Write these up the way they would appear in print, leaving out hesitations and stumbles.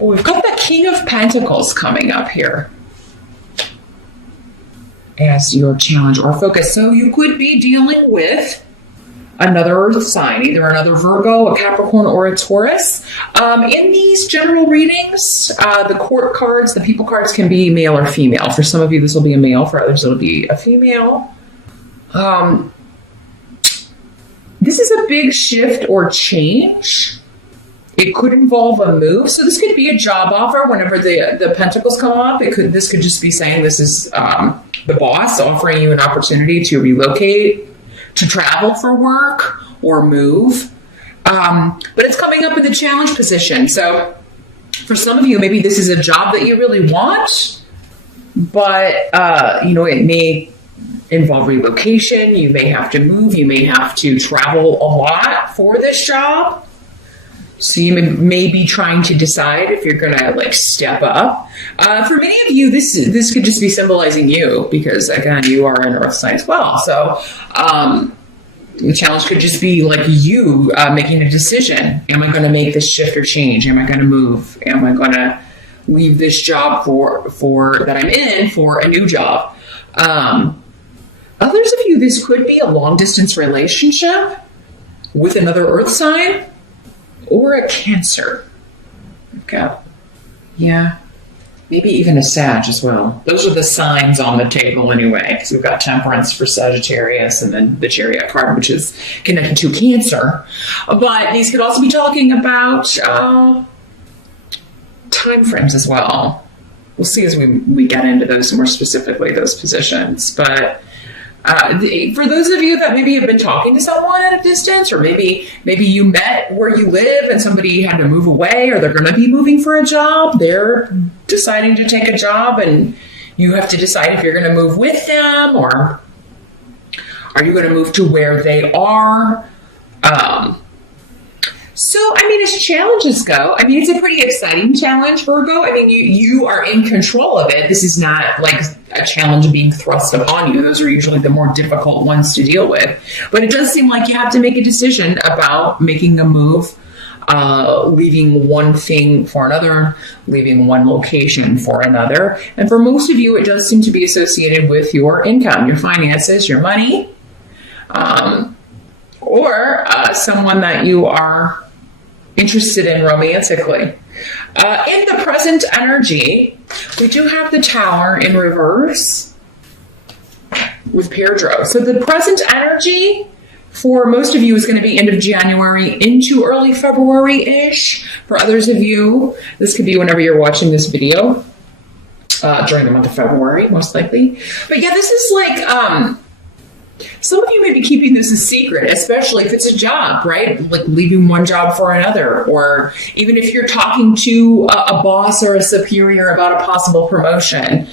Oh, we've got the King of Pentacles coming up here as your challenge or focus. So you could be dealing with another earth sign, either another Virgo, a Capricorn, or a Taurus. In these general readings, the court cards, the people cards can be male or female. For some of you, this will be a male. For others, it'll be a female. This is a big shift or change. It could involve a move. So this could be a job offer whenever the pentacles come up. This could just be saying this is the boss offering you an opportunity to relocate, to travel for work, or move. But it's coming up in the challenge position. So for some of you, maybe this is a job that you really want, but it may involve relocation. You may have to move. You may have to travel a lot for this job. So you may be trying to decide if you're going to step up. For many of you, this could just be symbolizing you, because again, you are an earth sign as well. So the challenge could just be you making a decision. Am I going to make this shift or change? Am I going to move? Am I going to leave this job for that I'm in for a new job? Others of you, this could be a long distance relationship with another earth sign. Or a Cancer. Okay. Yeah. Maybe even a Sag as well. Those are the signs on the table anyway, because we've got Temperance for Sagittarius and then the Chariot card, which is connected to Cancer. But these could also be talking about time frames as well. We'll see as we get into those more specifically, those positions. But for those of you that maybe have been talking to someone at a distance, or maybe you met where you live and somebody had to move away, or they're going to be moving for a job, they're deciding to take a job and you have to decide if you're going to move with them, or are you going to move to where they are? So, as challenges go, it's a pretty exciting challenge, Virgo. You are in control of it. This is not like a challenge being thrust upon you. Those are usually the more difficult ones to deal with. But it does seem like you have to make a decision about making a move, leaving one thing for another, leaving one location for another. And for most of you, it does seem to be associated with your income, your finances, your money, or someone that you are interested in romantically. In the present energy, we do have the Tower in reverse with Pedro. So the present energy for most of you is going to be end of January into early February-ish. For others of you, this could be whenever you're watching this video, during the month of February, most likely. But yeah, this is some of you may be keeping this a secret, especially if it's a job, right? Like leaving one job for another, or even if you're talking to a boss or a superior about a possible promotion.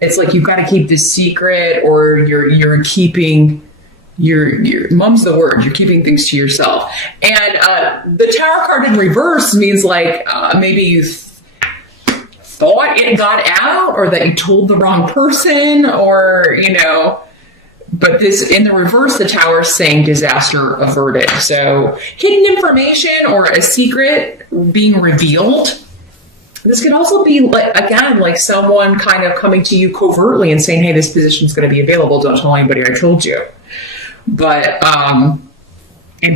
It's like you've got to keep this secret, or you're keeping your mum's the word. You're keeping things to yourself. And the Tower card in reverse means maybe you thought it got out, or that you told the wrong person, or but this in the reverse, the Tower is saying disaster averted. So hidden information or a secret being revealed. This could also be like someone kind of coming to you covertly and saying, hey, this position is going to be available, don't tell anybody I told you. But and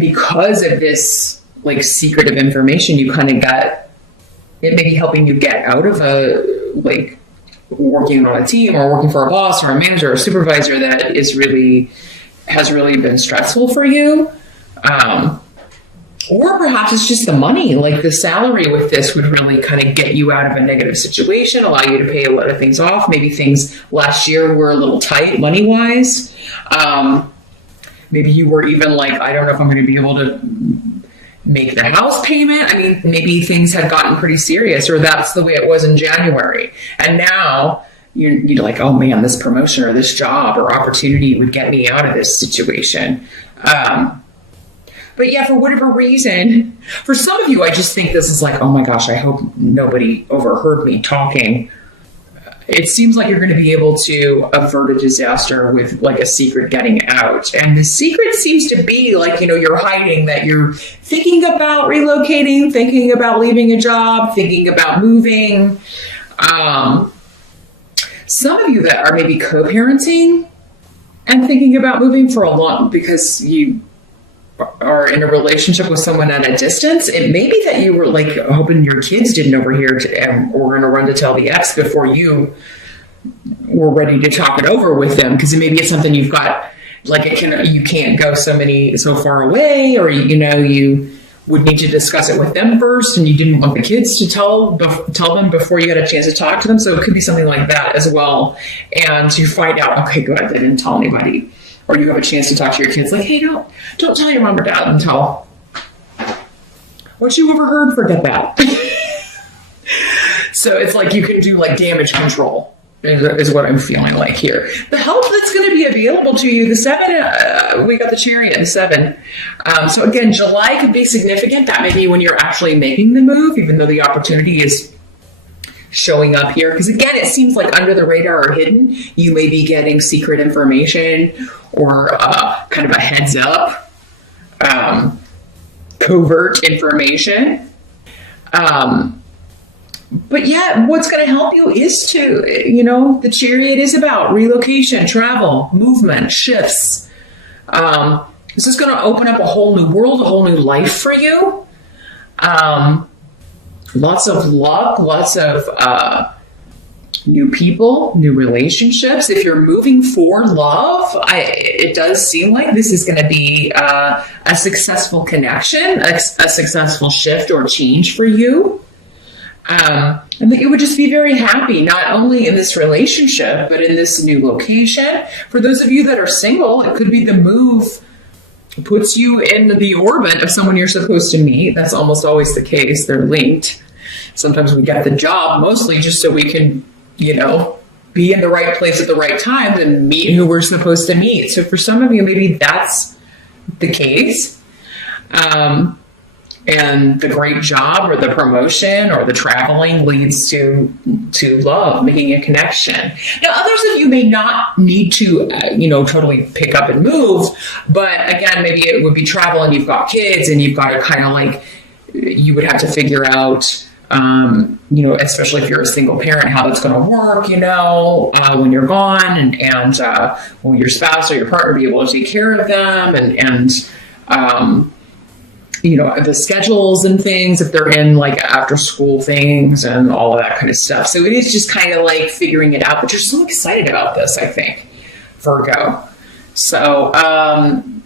because of this secretive information, you kind of got it, may be helping you get out of working on a team, or working for a boss or a manager or a supervisor that has really been stressful for you. Or perhaps it's just the money, the salary with this would really kind of get you out of a negative situation, allow you to pay a lot of things off. Maybe things last year were a little tight money-wise. Maybe you were even I don't know if I'm going to be able to make the house payment. Maybe things had gotten pretty serious, or that's the way it was in January. And now you're like, oh man, this promotion or this job or opportunity would get me out of this situation. But yeah, for whatever reason, for some of you, I just think this is oh my gosh, I hope nobody overheard me talking it seems like you're going to be able to avert a disaster with like a secret getting out. And the secret seems to be like, you're hiding that you're thinking about relocating, thinking about leaving a job, thinking about moving. Some of you that are maybe co-parenting and thinking about moving for a long, because you are in a relationship with someone at a distance, it may be that you were like hoping your kids didn't overhear and were going to run to tell the ex before you were ready to talk it over with them, because maybe it's something you've got, like you can't go so far away, or you would need to discuss it with them first, and you didn't want the kids to tell them before you had a chance to talk to them. So it could be something like that as well. And you find out, okay, good, they didn't tell anybody. Or you have a chance to talk to your kids like, hey, don't tell your mom or dad until what you overheard, forget that. So it's like you can do like damage control is what I'm feeling like here. The help that's going to be available to you, the 7, we got the Chariot, the 7. So again, July could be significant. That may be when you're actually making the move, even though the opportunity is showing up here. Because again, it seems like under the radar or hidden, you may be getting secret information or kind of a heads up, covert information. But yeah, what's going to help you is to, the Chariot is about relocation, travel, movement, shifts. This is going to open up a whole new world, a whole new life for you. Lots of luck, lots of new people, new relationships. If you're moving for love, it does seem like this is going to be a successful connection, a successful shift or change for you. And that you would just be very happy, not only in this relationship, but in this new location. For those of you that are single, it could be the move puts you in the orbit of someone you're supposed to meet. That's almost always the case. They're linked. Sometimes we get the job mostly just so we can, be in the right place at the right time and meet who we're supposed to meet. So for some of you, maybe that's the case. And the great job or the promotion or the traveling leads to love, making a connection. Now, others of you may not need to, totally pick up and move. But again, maybe it would be travel and you've got kids and you've got to kind of like, you would have to figure out, especially if you're a single parent, how that's going to work, when you're gone and will your spouse or your partner be able to take care of them and the schedules and things, if they're in like after school things and all of that kind of stuff. So it is just kind of like figuring it out, but you're so excited about this, I think, Virgo. So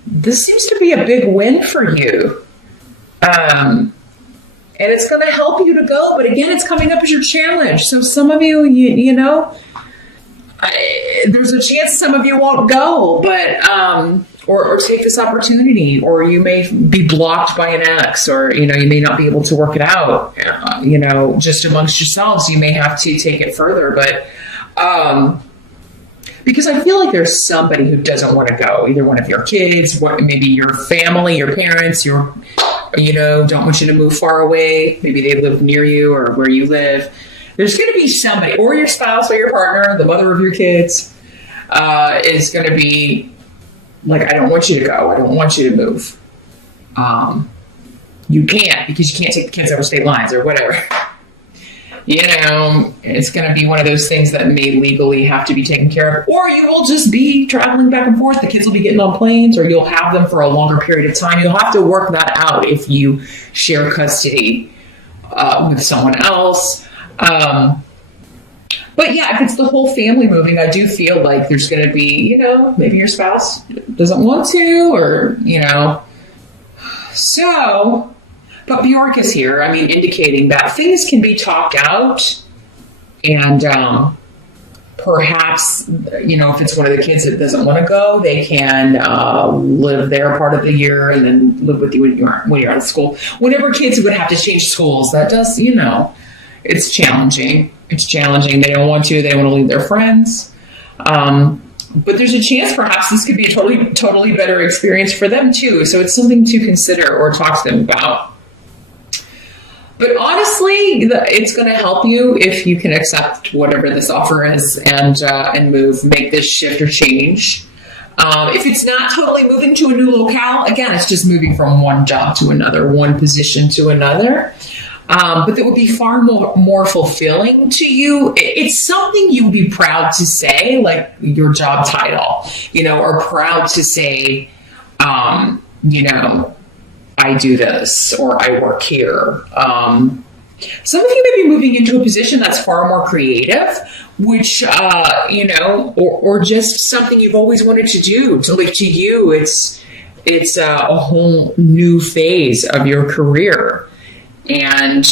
this seems to be a big win for you. And it's going to help you to go. But again, it's coming up as your challenge. So some of you, there's a chance some of you won't go, but or take this opportunity, or you may be blocked by an ex, or you may not be able to work it out. Just amongst yourselves, you may have to take it further. But because I feel like there's somebody who doesn't want to go, either one of your kids, maybe your family, your parents, don't want you to move far away. Maybe they live near you or where you live. There's going to be somebody, or your spouse or your partner, the mother of your kids, is going to be like, I don't want you to go. I don't want you to move. You can't, because you can't take the kids over state lines or whatever. It's going to be one of those things that may legally have to be taken care of, or you will just be traveling back and forth. The kids will be getting on planes, or you'll have them for a longer period of time. You'll have to work that out if you share custody with someone else. But yeah, if it's the whole family moving, I do feel like there's going to be, maybe your spouse doesn't want to, or, so, but Bjork is here, indicating that things can be talked out, and perhaps, if it's one of the kids that doesn't want to go, they can live there part of the year and then live with you when you're out of school. Whenever kids would have to change schools, that does, it's challenging. It's challenging. They don't want to. They want to leave their friends. But there's a chance perhaps this could be a totally better experience for them too. So it's something to consider or talk to them about. But honestly, honestly, it's going to help you if you can accept whatever this offer is and make this shift or change. If it's not totally moving to a new locale, again, it's just moving from one job to another, one position to another. But that would be far more fulfilling to you. It's something you'd be proud to say, like your job title, or proud to say, I do this, or I work here. Some of you may be moving into a position that's far more creative, which, or just something you've always wanted to do. So like to you, it's a whole new phase of your career. And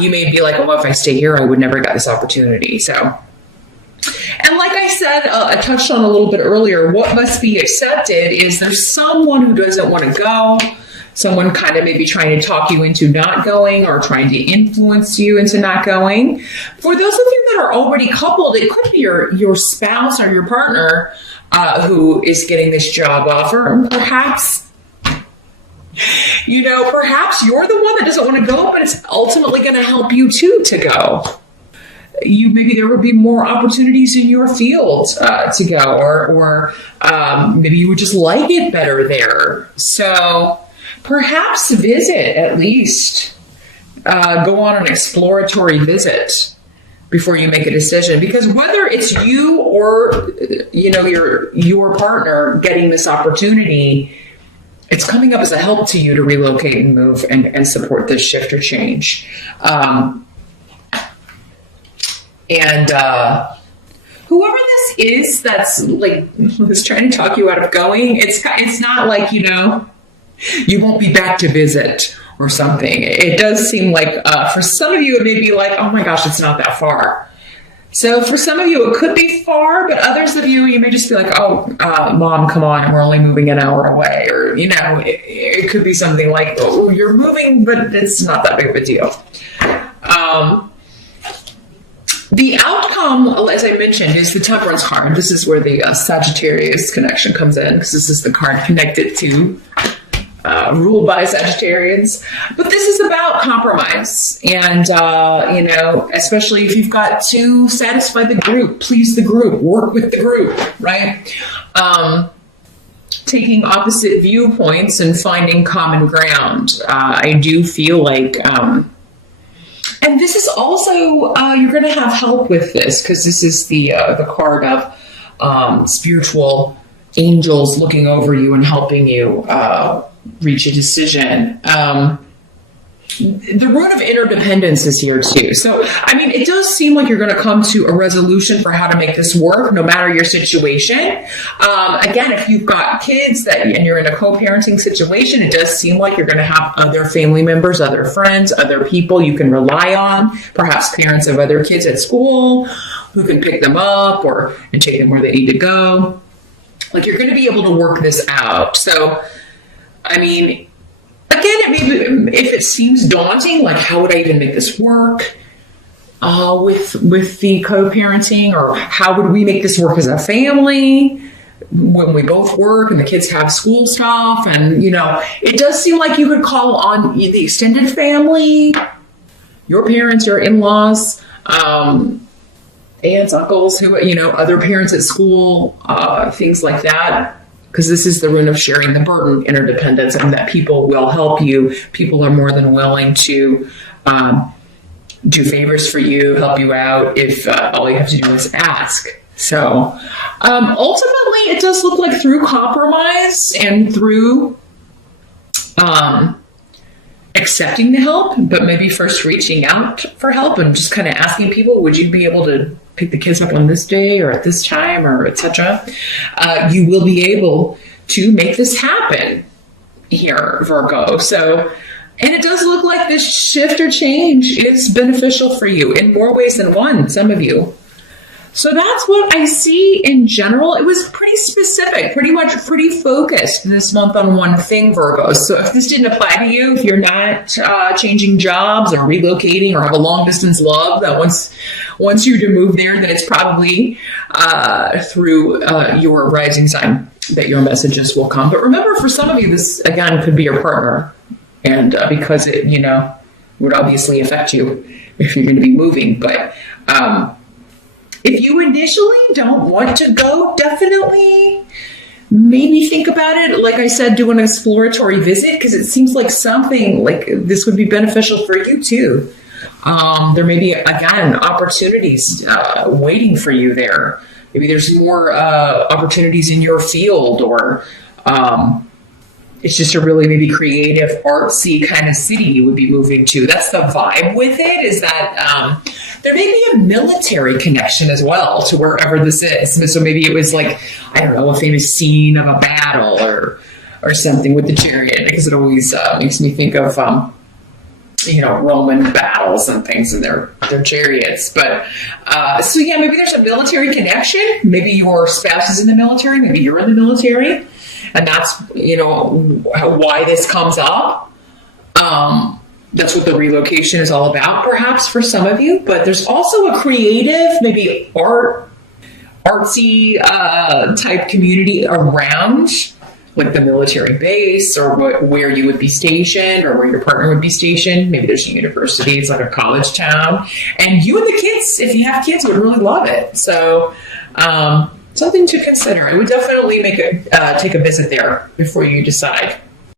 you may be like, well, if I stay here, I would never get this opportunity. So, and like I said, I touched on a little bit earlier, what must be accepted is there's someone who doesn't want to go, someone kind of maybe trying to talk you into not going or trying to influence you into not going. For those of you that are already coupled, it could be your spouse or your partner who is getting this job offer. And perhaps perhaps you're the one that doesn't want to go, but it's ultimately going to help you too to go. Maybe there would be more opportunities in your field to go, or maybe you would just like it better there. So perhaps visit at least. Go on an exploratory visit before you make a decision, because whether it's you or your partner getting this opportunity, it's coming up as a help to you to relocate and move and support this shift or change. Whoever this is that's like was trying to talk you out of going, it's not like, you won't be back to visit or something. It does seem like for some of you, it may be like, oh my gosh, it's not that far. So for some of you, it could be far, but others of you may just be like, oh, Mom, come on, we're only moving an hour away. Or, it could be something like, oh, you're moving, but it's not that big of a deal. The outcome, as I mentioned, is the Temperance card. This is where the Sagittarius connection comes in, because this is the card connected to ruled by Sagittarians. But this is about compromise. And, especially if you've got to satisfy the group, please the group, work with the group, right? Taking opposite viewpoints and finding common ground. I do feel like, and this is also, you're going to have help with this, because this is the card of spiritual angels looking over you and helping you reach a decision. The rune of interdependence is here too. So, it does seem like you're going to come to a resolution for how to make this work, no matter your situation. Again, if you've got kids and you're in a co-parenting situation, it does seem like you're going to have other family members, other friends, other people you can rely on, perhaps parents of other kids at school who can pick them up and take them where they need to go. Like, you're going to be able to work this out. So, again, if it seems daunting, like how would I even make this work with the co-parenting, or how would we make this work as a family when we both work and the kids have school stuff? And, it does seem like you could call on the extended family, your parents, your in-laws, aunts, uncles, other parents at school, things like that. Because this is the rune of sharing the burden, interdependence, and that people will help you. People are more than willing to do favors for you, help you out, if all you have to do is ask. So ultimately, it does look like through compromise and through accepting the help, but maybe first reaching out for help and just kind of asking people, would you be able to pick the kids up on this day or at this time, or etc. You will be able to make this happen here, Virgo. So, and it does look like this shift or change is beneficial for you in more ways than one, some of you. So that's what I see in general. It was pretty specific, pretty focused this month on one thing, Virgo. So if this didn't apply to you, if you're not changing jobs or relocating or have a long distance love, that once you're to move there, then it's probably through your rising sign that your messages will come. But remember, for some of you, this again could be your partner, and because it, would obviously affect you if you're going to be moving. But if you initially don't want to go, definitely maybe think about it. Like I said, do an exploratory visit, because it seems like something like this would be beneficial for you too. There may be, again, opportunities waiting for you there. Maybe there's more opportunities in your field, or it's just a really maybe creative, artsy kind of city you would be moving to. That's the vibe with it, is that there may be a military connection as well to wherever this is. So maybe it was like, I don't know, a famous scene of a battle or something with the chariot, because it always makes me think of Roman battles and things in their chariots. But so yeah, maybe there's a military connection. Maybe your spouse is in the military. Maybe you're in the military, and that's why this comes up. That's what the relocation is all about, perhaps for some of you. But there's also a creative, maybe artsy type community around, like the military base, or where you would be stationed, or where your partner would be stationed. Maybe there's a university, it's like a college town. And you and the kids, if you have kids, would really love it. So something to consider. I would definitely take a visit there before you decide.